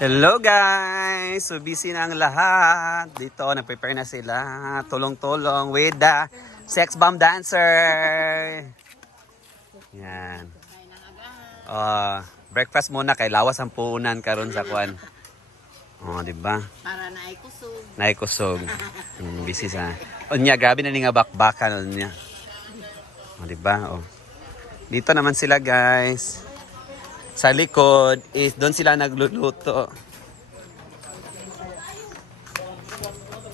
Hello guys! So busy na ang lahat. Dito, nag-prepare na sila. Tulong-tulong with the sex bomb dancer. Yan. Breakfast muna kay lawas ang puunan karon sa kwan. Oh, di ba? Para naikusog. Naikusog. Busy sa. Unya, grabe na ni nga bakbakan niya. Oh, di ba? Oh. Dito naman sila guys. Sa likod is doon sila nagluluto.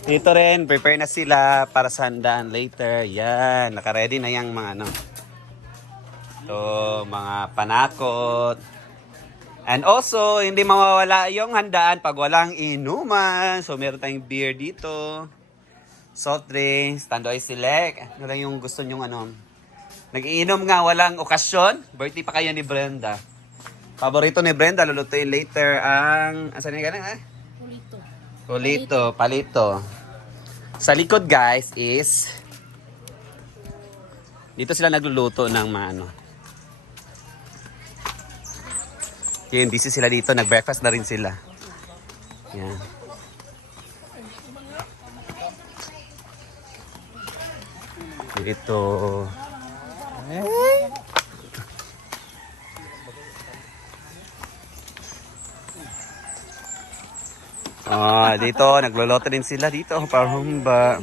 Dito rin, prepare na sila para sa handaan later. Yan, naka-ready na yung mga ano. Ito, mga panakot. And also, hindi mawawala yung handaan pag walang inuman. So, meron tayong beer dito. Soft drinks, Tandoy Select. Ano lang yung gusto nyong ano. Nag-iinom nga, walang okasyon. Birthday pa kayo ni Brenda. Paborito ni Brenda, lulutuin later ang... Asan yung ganun, eh? Palito. Sa likod, guys, is... Dito sila nagluluto ng mga ano. Yan, busy sila dito. Nag-breakfast na rin sila. Yan. Dito... dito, nagluluto din sila dito. Parumba.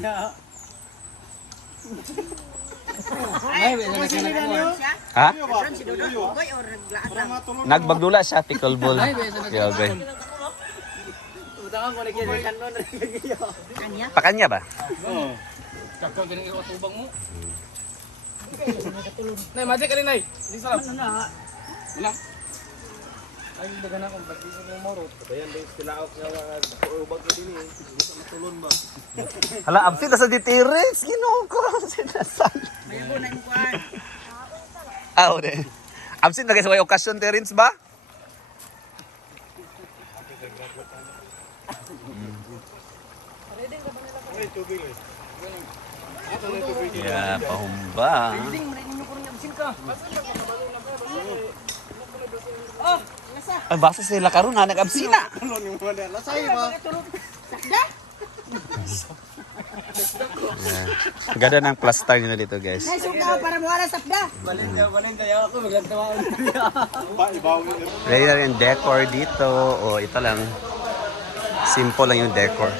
Ha? Nagbagdula siya, pickleball. Okay. Pakanya ba? Oo. Kakak ganang iwas ubang mo. Nay, magic ka rin, Nay. Hindi sarap. Wala. Ay, baga na kung pati mo moro. Kaya din sila out nga ubag na din eh. Hindi sa matulon ba? Hala, absent na sa ditiris. Ginoo ko. Absent na sa... Mayabo na yung kwan. Ode. Absent na kayo sa okasyon, Terence ba? Yeah, pahumba. Ay, basta sila karon na nag-absina. Lasay ba? Ganda ng plaster nyo dito, guys. Ay, suka para mawala sapda. Balin kaya ako. Maglantawa ako. Ready na rin decor dito. O, ito lang. Simple lang yung decor.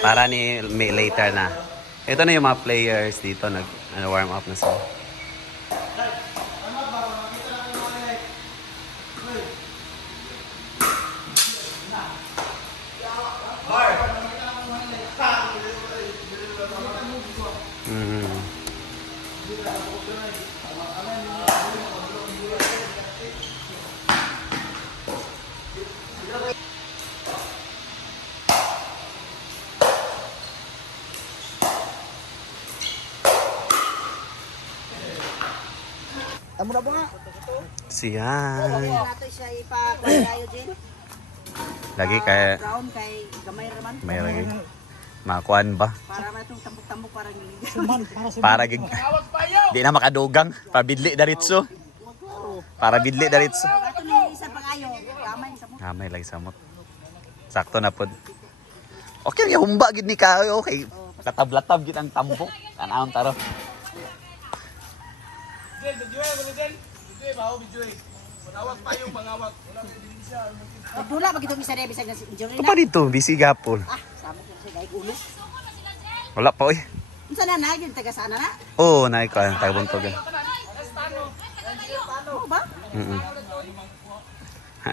Para ni may later na. Ito na yung mga players dito. Nag-warm up na sila. Amo na ba nga? Siyan. Nato siya ipa-kwayo din. Lagi kaya Brown kay gamay raman. may lagi. Makuan ba? Para matong tambok-tambok para ngilig. Para gig. Di na makadugang. Pabidli daritso. Para bidli daritso. Ato ni isa pangayo. Gamay sa mo. Gamay lagi samot. Sakto na pod. Okay, yung humba gid ni kayo. Okay. Latab-latab gid ang tambok. Kanahon taro. Dula ba gito bisa bisag na si injury Ito na. pa dito, busy gapon. Sama ko sa dai ulo. Wala pa oy. Unsa na na yun taga sana na? Oo, naay ko ang tagbunto gan. Ano ba? Ha.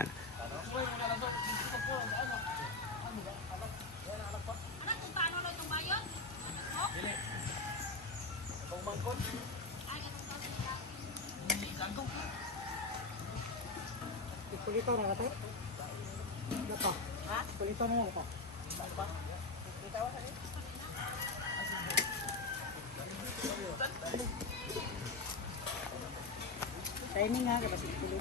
Kulito na natin. Dapat. Ha? Kulito na ako. Timing nga kasi tulog.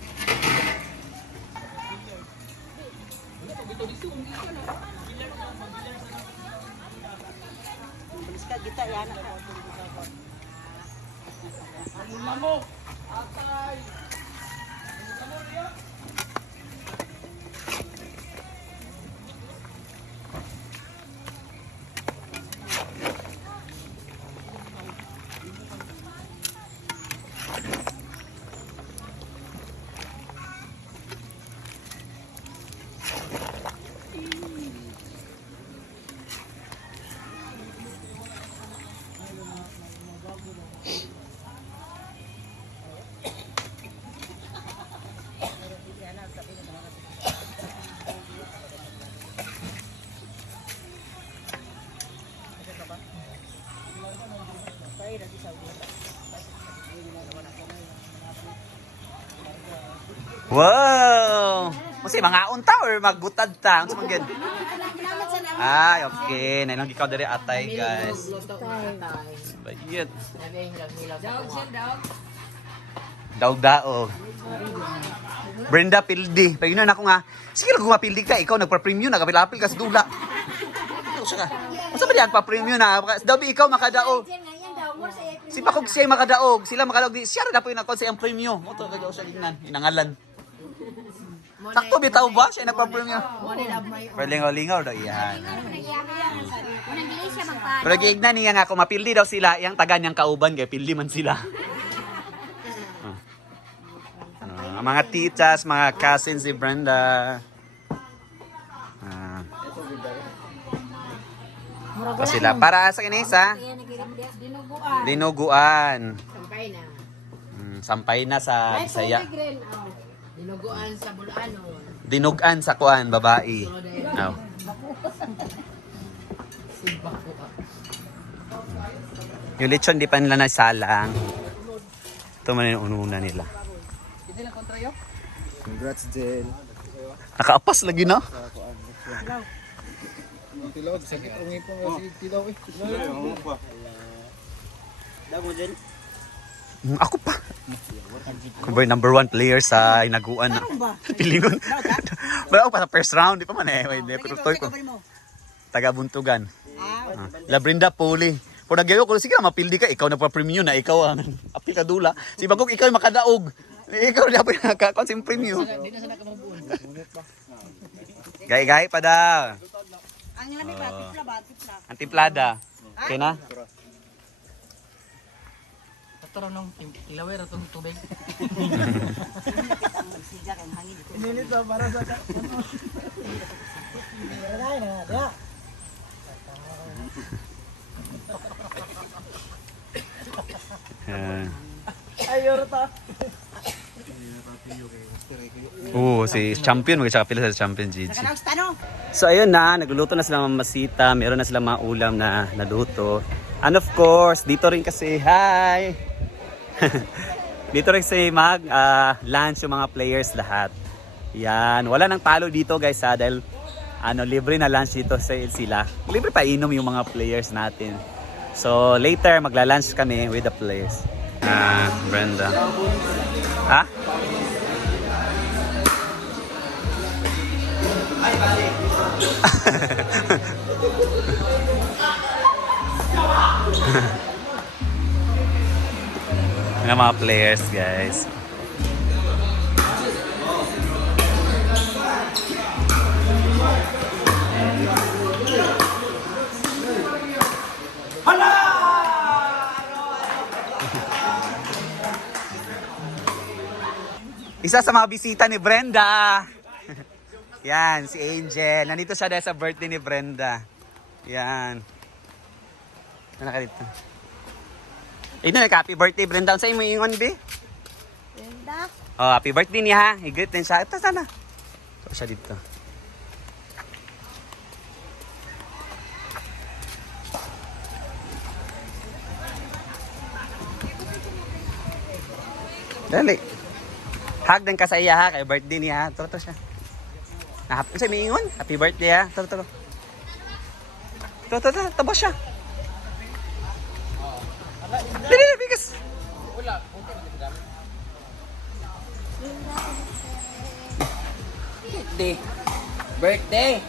Bilis ka, kita yan. Lamok! Atay! Wow! Kasi mga unta or magbutad ta? Ano man gid? Ay, okay. Nainang ikaw diri atay, guys. Bayit. Daog-daog. Brenda Pildi. Pagino na ako nga. Sige lang kung mapildi ka, ikaw nagpa-premium na kapilapil ka sa dula. Ano siya ka? Ano ba diyan pa-premium na? Dabi ikaw makadaog. Si Pakog siya makadaog. Sila makadaog. Siya rin na po yung nakon sa iyang premium. Moto kagaw siya gingnan. Inangalan. Sakto bitaw ba? Siya nagpa-premium. Perlingaw-lingaw daw iyan. Pero giignan niya nga kung mapildi daw sila, iyang taga niyang kauban kaya pildi man sila. Ang mga titas, mga cousins si Brenda. Ito sila. Para sa kinisa? Dinuguan. Sampay na sa Bisaya. Dinuguan sa Bulano. Dinugan sa kuan, babae. No. Yung lechon di pa nila nasalang. Ito man yung ununa nila. Congrats, Jen. Nakaapas lagi na. Tilaw, sakit ang ngipon kasi tilaw eh. Damo, Jen. Ako pa. Kumbaga number 1 player sa inaguan na. Pilingon. Wala ako pa sa first round. Di pa man eh. Wait, ko. Taga Buntugan. La Brenda Puli. Kung nagyayo ko, sige na mapildi ka. Ikaw na pa premium na. Ikaw ang apil ka dula. Si Bagok, ikaw yung makadaog. Ikaw na pa yung nakakonsing premium. Gay pa daw. Ang labi ba? Tipla ba? Tipla. Ang timplada. Okay na? Tara nung ilawer atong tubig. Inilit ba para sa ka? Ay na, ya. Ayor ta. Si champion. Mag-tsaka pila sa champion, Gigi. Kanang tanong. So ayun na, nagluluto na sila ng masita, meron na sila mga ulam na naluto. And of course, dito rin kasi, hi! Dito rin kasi lunch yung mga players lahat. Yan, wala nang talo dito guys ha, dahil libre na lunch dito sila. Libre pa inom yung mga players natin. So later, magla-lunch kami with the players. Brenda. Ha? Yung mga players guys. Isa sa mga bisita ni Brenda. Yan, si Angel. Nandito siya dahil sa birthday ni Brenda. Yan. Ano ka dito? Happy birthday, Brenda. Ano sa'yo mo ingon, B? Brenda. Oh, happy birthday niya, ha? I-greet din siya. Ito, sana. Ito siya dito. Dali. Hug din ka sa iya, ha? Kay birthday niya, ha? Ito siya. Ano sa'yo mo ingon? Happy birthday, ha? Ito. Ito ba siya? Dali, bigas.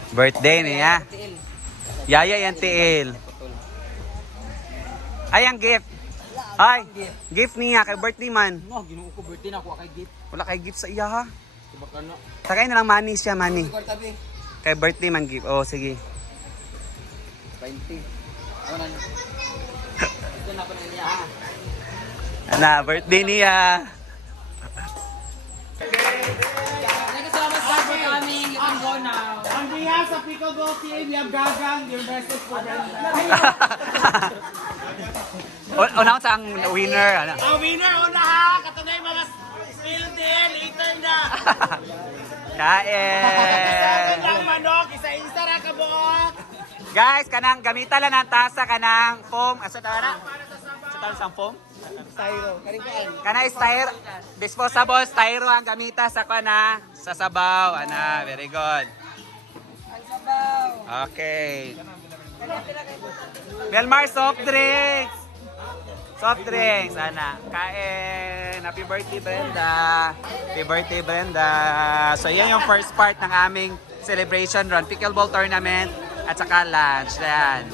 Birthday niya. Yaya yan, Tiil. Ay, ang gift. Ay, gift niya kay birthday man. No, ginuo ko birthday na ako kay gift. Wala kay gift sa iya ha. Baka na. Sakay na lang money siya, money. Tabi. Kay birthday man gift. Oh, sige. 20. Ano na? Ito na pa na niya ha. Na, birthday niya. Thank you so much guys for coming. You can go now. On behalf sa Pickleball Team, we have Gagang, your message for Brenda. Una sa ang winner. Ano? Ang winner, una ha! Katunay mga spill din, later na! Kain! Ang manok, isa-isa ra ka buok! Guys, kanang gamitan lang ng tasa kanang foam. Asa ta na? Sa tawag sa foam? Styro, karingkaan. Kana styro, disposable styro ang gamita sa kana sa sabaw. Ana, very good. Okay. Belmar soft drinks. Soft drinks, ana. Kain. Happy birthday, Brenda. Happy birthday, Brenda. So, yan yung first part ng aming celebration run. Pickleball tournament at saka lunch. Yan.